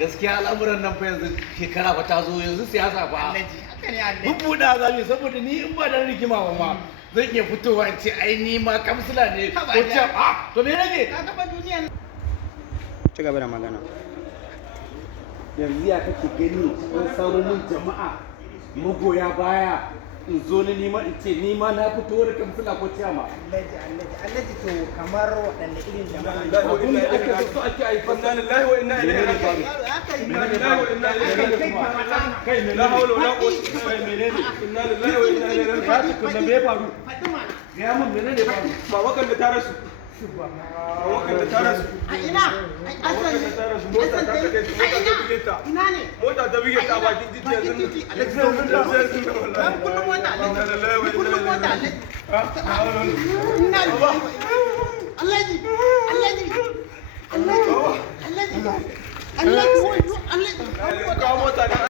gaskiya al'amuran nan fa yanzu shekara fa ta zo yanzu siyasa fa Alhaji haka ne Alhaji. bubbuda zabi saboda ni in ba dan rigima ba ma zan iya fitowa in ce ai ni ma kamsila ne Haba ko da. ce to me rage Ka ga fa duniya ci gaba da magana. yanzu ya kake gani an samu mun jama'a magoya baya in zo ni nima in ce ni ma na fito da kamsila ko ciyama Alhaji to kamar waɗanne irin jama'a ne. abun da ake so ake haifar inna lillahi wa inna ilaihi raji'un inna lillahi wa inna ilaihi raji'un kai ne la hawla wala quwwata illa kai billah menene inna lillahi wa inna ilaihi raji'un ka kun da me faru Faɗi mana. ga mun menene faru babakan da ta rasu babakan da ta rasu A ina? babakan da ta rasu mota ta kake ta mota ta bige ta Ina ne? mota ta bige ta a bakin titi Bakin yanzu titi. yanzu Alhaji yanzu Ban wallahi kullum mota inna lillahi wa Alhaji. inna Kullum mota ilaihi Alhaji. raji'un Ina Alhaji. Alhaji. Alhaji. Alhaji. Alhaji. Alhaji. kawo mota ne